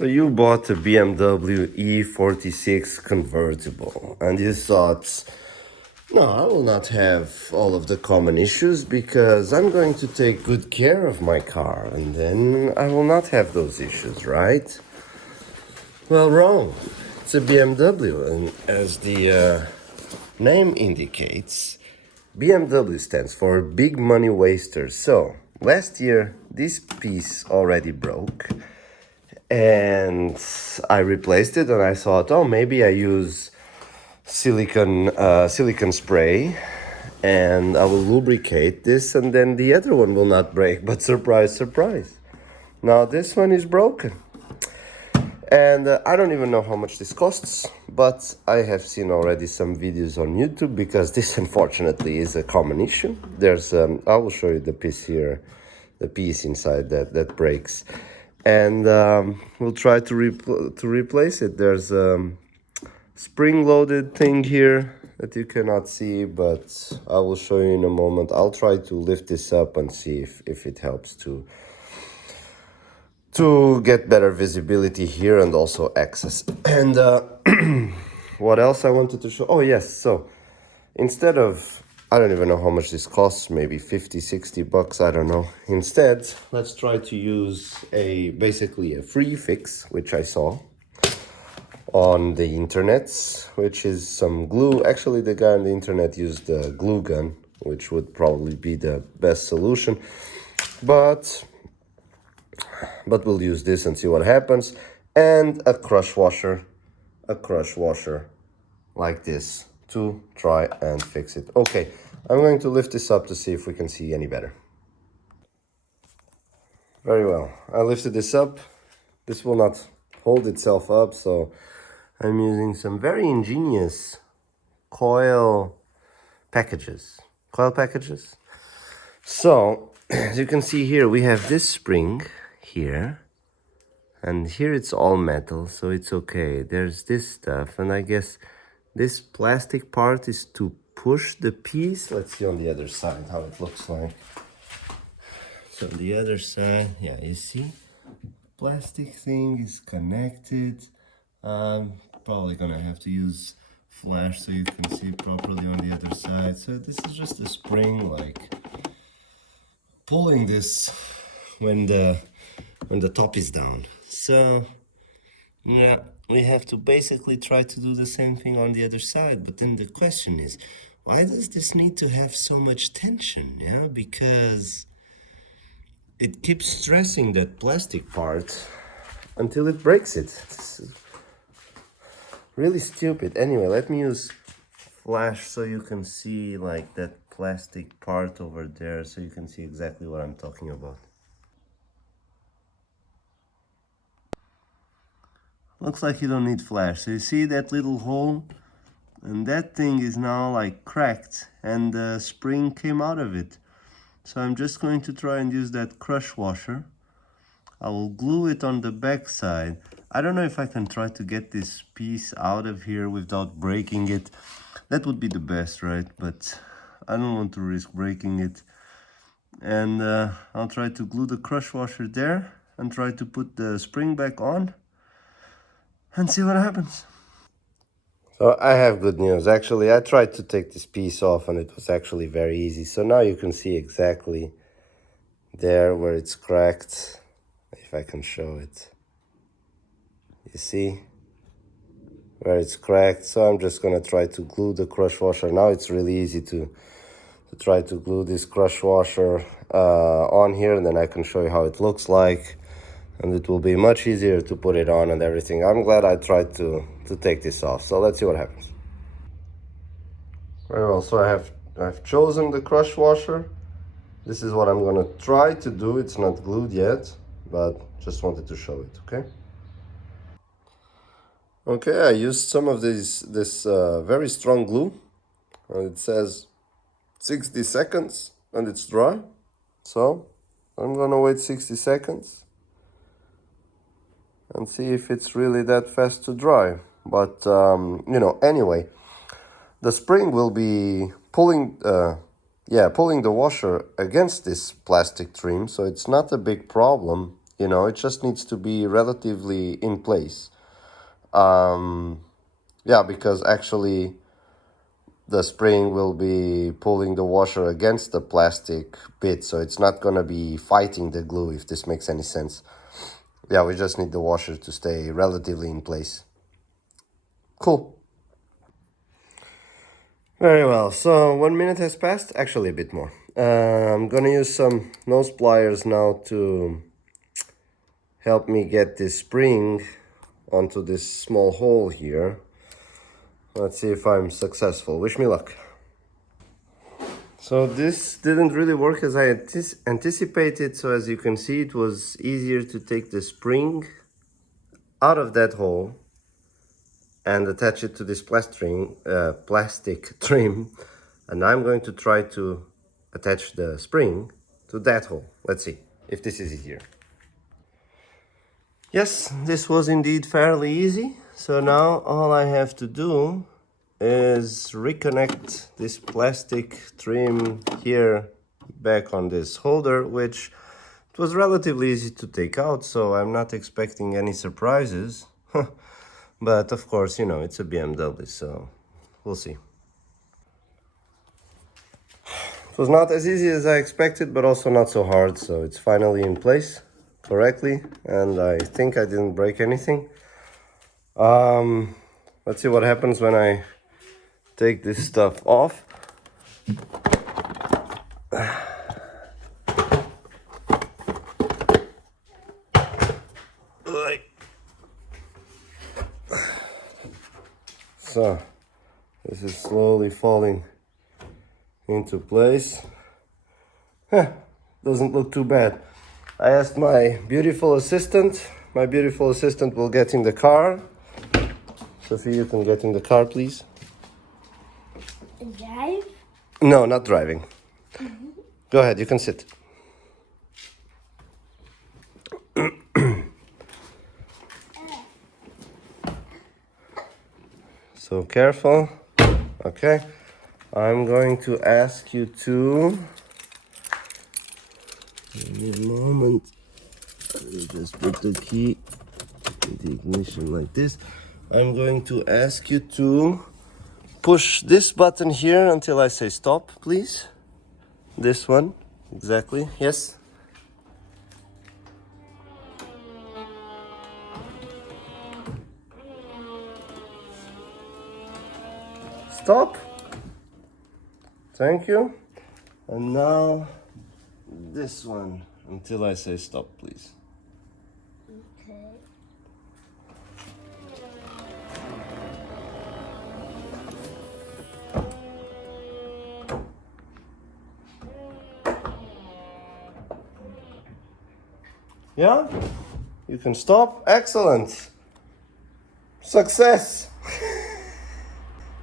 So you bought a BMW E46 Convertible and you thought, no, I will not have all of the common issues because I'm going to take good care of my car and then I will not have those issues, right? Well, wrong. It's a BMW, and as the name indicates, BMW stands for Big Money Wasters. So, last year this piece already broke and I replaced it and I thought, oh, maybe I use silicon spray and I will lubricate this and then the other one will not break. But surprise, surprise, now this one is broken. And I don't even know how much this costs, but I have seen already some videos on YouTube because this unfortunately is a common issue. There's I will show you the piece here, the piece inside that breaks, and we'll try to replace it. There's a spring-loaded thing here that you cannot see, but I will show you in a moment. I'll try to lift this up and see if it helps to get better visibility here and also access. And what else I wanted to show? Oh yes, so instead of, I don't even know how much this costs, maybe 50-60 bucks, I don't know. Instead, let's try to use basically a free fix, which I saw on the internet, which is some glue. Actually, the guy on the internet used a glue gun, which would probably be the best solution, but we'll use this and see what happens. And a crush washer like this to try and fix it. Okay, I'm going to lift this up to see if we can see any better. Very well, I lifted this up. This will not hold itself up, so I'm using some very ingenious coil packages. So, as you can see here, we have this spring here, and here it's all metal, so it's okay. There's this stuff, and I guess this plastic part is to push the piece. Let's see on the other side how it looks like. So on the other side, yeah, you see, plastic thing is connected. Probably gonna have to use flash so you can see properly on the other side. So this is just a spring, like pulling this when the top is down. So yeah, we have to basically try to do the same thing on the other side. But then the question is, why does this need to have so much tension? Yeah, because it keeps stressing that plastic part until it breaks it. It's really stupid. Anyway, let me use flash so you can see like that plastic part over there, so you can see exactly what I'm talking about. Looks like you don't need flash. So you see that little hole? And that thing is now like cracked and the spring came out of it. So I'm just going to try and use that crush washer. I will glue it on the back side. I don't know if I can try to get this piece out of here without breaking it. That would be the best, right? But I don't want to risk breaking it. And I'll try to glue the crush washer there and try to put the spring back on and see what happens. So I have good news. Actually, I tried to take this piece off and it was actually very easy. So now you can see exactly there where it's cracked, if I can show it. You see where it's cracked? So I'm just gonna try to glue the crush washer. Now it's really easy to try to glue this crush washer on here, and then I can show you how it looks like. And it will be much easier to put it on and everything. I'm glad I tried to take this off. So let's see what happens. Very well, so I've chosen the crush washer. This is what I'm gonna try to do. It's not glued yet, but just wanted to show it, okay? Okay, I used some of this very strong glue. And it says 60 seconds and it's dry. So I'm gonna wait 60 seconds and see if it's really that fast to dry. But you know, anyway, the spring will be pulling the washer against this plastic trim, so it's not a big problem you know, it just needs to be relatively in place. Yeah, because actually the spring will be pulling the washer against the plastic bit, so it's not gonna be fighting the glue, if this makes any sense. Yeah, we just need the washer to stay relatively in place. Cool. Very well, so 1 minute has passed, actually a bit more. I'm gonna use some nose pliers now to help me get this spring onto this small hole here. Let's see if I'm successful. Wish me luck. So this didn't really work as I anticipated, so as you can see, it was easier to take the spring out of that hole and attach it to this plastic trim, and I'm going to try to attach the spring to that hole. Let's see if this is easier. Yes, this was indeed fairly easy. So now all I have to do is reconnect this plastic trim here back on this holder, which it was relatively easy to take out, so I'm not expecting any surprises. But of course, you know, it's a BMW, so we'll see. It was not as easy as I expected, but also not so hard, so it's finally in place correctly, and I think I didn't break anything. Let's see what happens when I take this stuff off. So this is slowly falling into place. Doesn't look too bad. I asked my beautiful assistant. My beautiful assistant will get in the car. Sophie, you can get in the car, please. Drive? No, not driving. Go ahead, you can sit. So careful. Okay. I'm going to ask you to... Give me a moment. I'll just put the key in the ignition like this. I'm going to ask you to push this button here until I say stop, please. This one, exactly. Yes. Stop. Thank you. And now this one until I say stop, please. Okay. Yeah? You can stop. Excellent. Success.